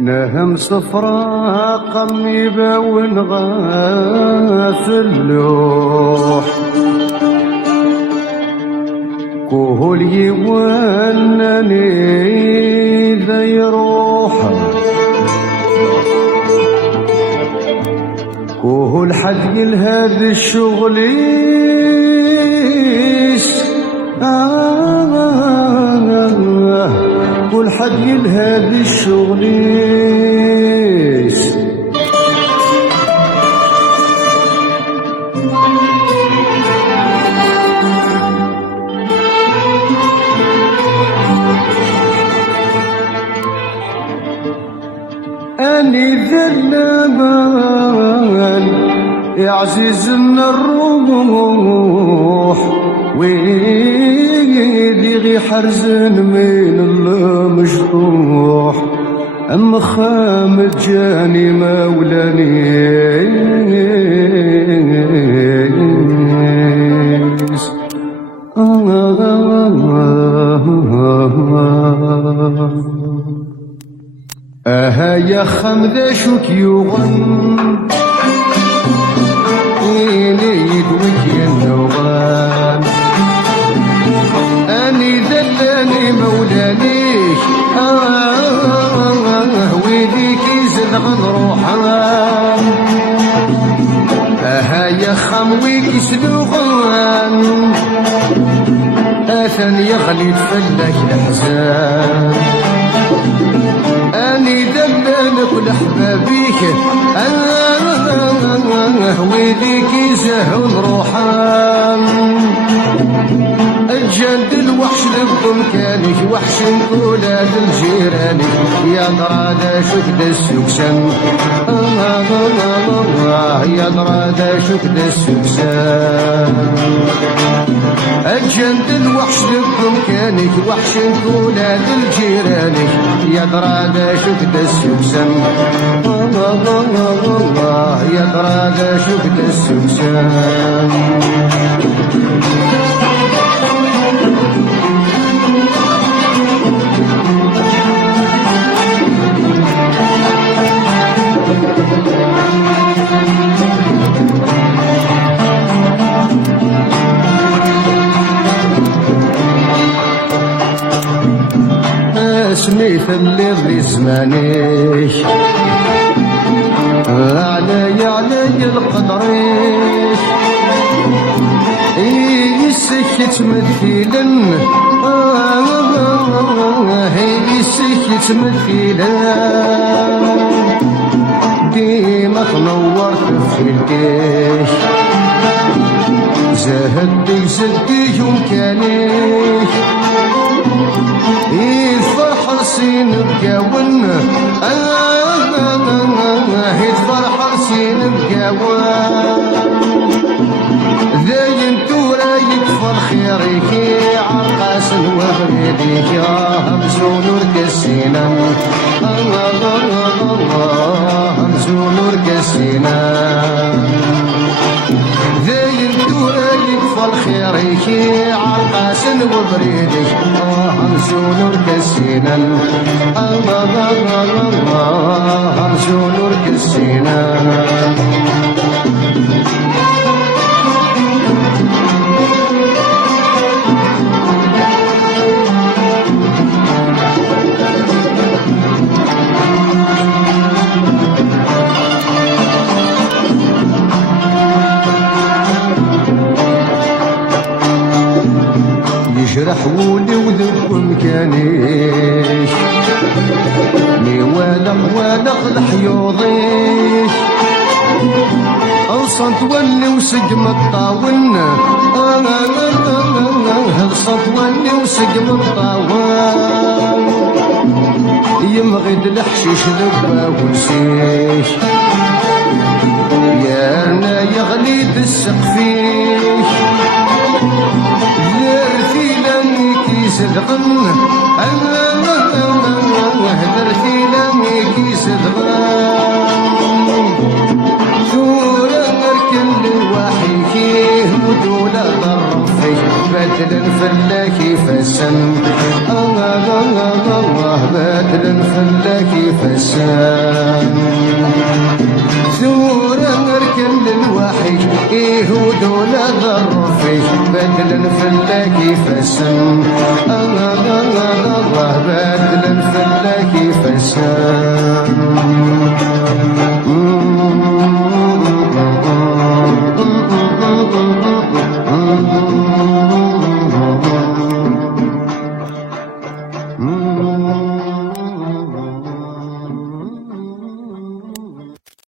نهم صفرا قميبة ونغاف اللوح كهول يولني ذا يروح كهول حد يلهذ الشغليس كل حد يلهذ الشغليس أني ذنبان يا عزيز من الروح ويدي غي حرزن من المجروح أم خامد جاني مولانيس يا خمذا شوك يوغن إليد وكي النوغان أني ذلاني مولانيك ويديك يزدغن روحان يا خمويك يسلوغان أثن يغلي تفلك الأحزان أني دلالك لحبابيك ويديك يزهون روحان الجند الوحش بمكانك وحش ولاد الجيرانك يا درادة شكد السكسن يا درادة شكد السكسن الجند الوحش بمكانك وحش ولاد الجيرانك يا درادة شكد السكسن يا درادة شكد السكسن سميت اللي زمانيش علي القدريش يسكت مثيلا يسكت مثيلا ديما تنورت في الكيش زهدي زدي يمكانيش يفرح رسين بقاون يفرح رسين بقاون ذاين تورا يكفر خيرك عرقاس وبريدك يا همزون ورقسينا همزون ورقسينا ذاين تورا يكفر خيرك عرقاس وبريدك همزون ورقسينا همزون ورقسينا يجرح ولي وذب مكانيش مي والغ لحيوضيش أوصل تولي وسقم الطاون هلصة تولي وسقم الطاون يمغد الحشيش ذبا ونسيش يانا يغلي بالسقفيش صدغن هدرتي لميكي صدغن ثورة مركن للوحي فيه ودولة ضرفي بدلا فلاك فسن الله بدلا فلاك فسن ثورة مركن للوحي يهود ولا ضرفي بدلا فلاك فسن الله بدلا فلاك